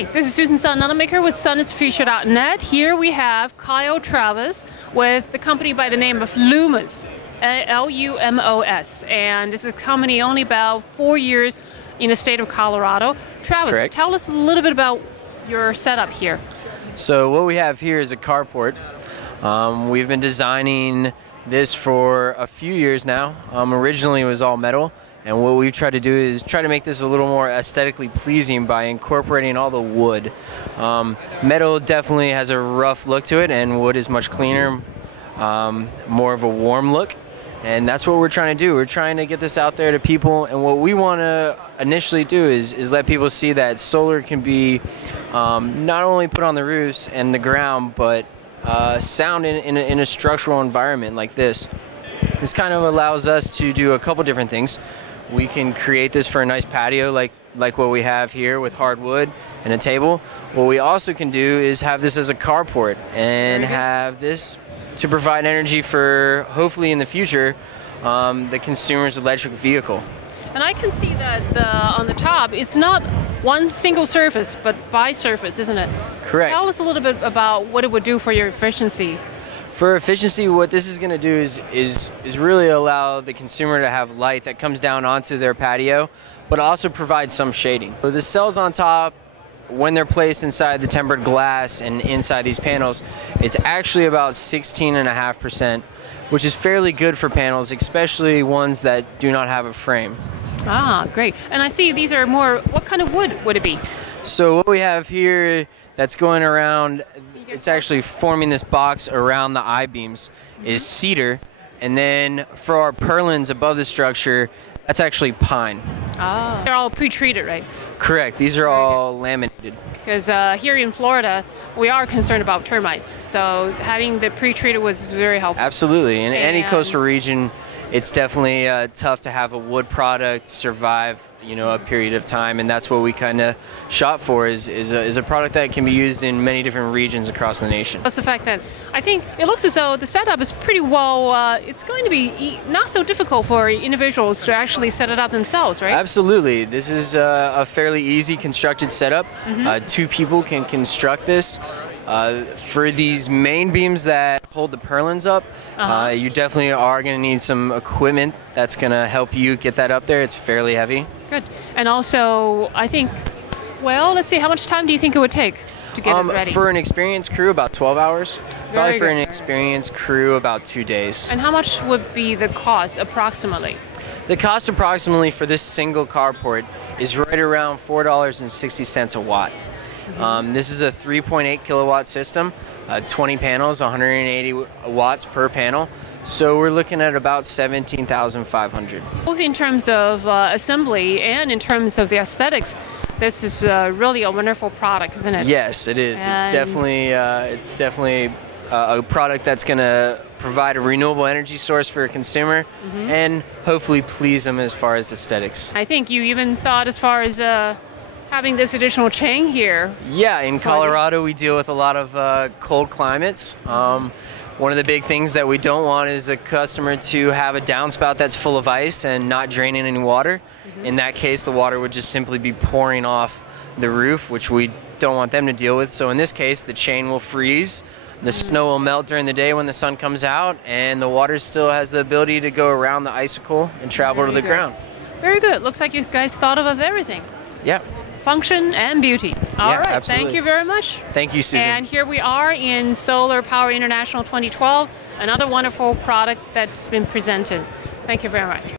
Hi, this is Susan Sun, Nanomaker with SunIsFuture.net. Here we have Kyle Travis with the company by the name of Lumos, L-U-M-O-S. And this is a company only about 4 years in the state of Colorado. Travis, tell us a little bit about your setup here. So what we have here is a carport. We've been designing this for a few years now. Originally it was all metal. And what we've tried to do is try to make this a little more aesthetically pleasing by incorporating all the wood. Metal definitely has a rough look to it, and wood is much cleaner, more of a warm look. And that's what we're trying to do. We're trying to get this out there to people, and what we want to initially do is let people see that solar can be not only put on the roofs and the ground, but sound in a structural environment like this. This kind of allows us to do a couple different things. We can create this for a nice patio like what we have here with hardwood and a table. What we also can do is have this as a carport and have this to provide energy for, hopefully in the future, the consumer's electric vehicle. And I can see that on the top, it's not one single surface, but bi-surface, isn't it? Correct. Tell us a little bit about what it would do for your efficiency. For efficiency, what this is going to do is really allow the consumer to have light that comes down onto their patio, but also provide some shading. So the cells on top, when they're placed inside the tempered glass and inside these panels, it's actually about 16.5%, which is fairly good for panels, especially ones that do not have a frame. Ah, great. And I see these are more, what kind of wood would it be? So what we have here that's going around, it's actually forming this box around the I-beams, is cedar. And then for our purlins above the structure, that's actually pine. Ah, they're all pre-treated, right? Correct. These are all laminated. Because here in Florida, we are concerned about termites. So having the pre-treated was very helpful. Absolutely. In any coastal region, it's definitely tough to have a wood product survive, a period of time, and that's what we kind of shot for is a product that can be used in many different regions across the nation. That's the fact that I think it looks as though the setup is pretty well, it's going to be not so difficult for individuals to actually set it up themselves, right? Absolutely. This is a fairly easy constructed setup. Two people can construct this. For these main beams that hold the purlins up, you definitely are going to need some equipment that's going to help you get that up there. It's fairly heavy. Good. And also, I think, well, let's see, how much time do you think it would take to get it ready? For an experienced crew, about 12 hours. Probably for an experienced crew, about 2 days. And how much would be the cost, approximately? The cost approximately for this single carport is right around $4.60 a watt. This is a 3.8 kilowatt system, 20 panels, 180 watts per panel. So we're looking at about $17,500. Both in terms of assembly and in terms of the aesthetics, this is really a wonderful product, isn't it? Yes, it is. It's definitely a product that's going to provide a renewable energy source for a consumer and hopefully please them as far as aesthetics. I think you even thought as far as having this additional chain here. Yeah, in Colorado we deal with a lot of cold climates. One of the big things that we don't want is a customer to have a downspout that's full of ice and not draining any water. In that case, the water would just simply be pouring off the roof, which we don't want them to deal with. So in this case, the chain will freeze, the snow will melt during the day when the sun comes out, and the water still has the ability to go around the icicle and travel to the ground. Very good. Looks like you guys thought of everything. Yeah. Function and beauty. All right. Absolutely. Thank you very much. Thank you, Susan. And here we are in Solar Power International 2012, another wonderful product that's been presented. Thank you very much.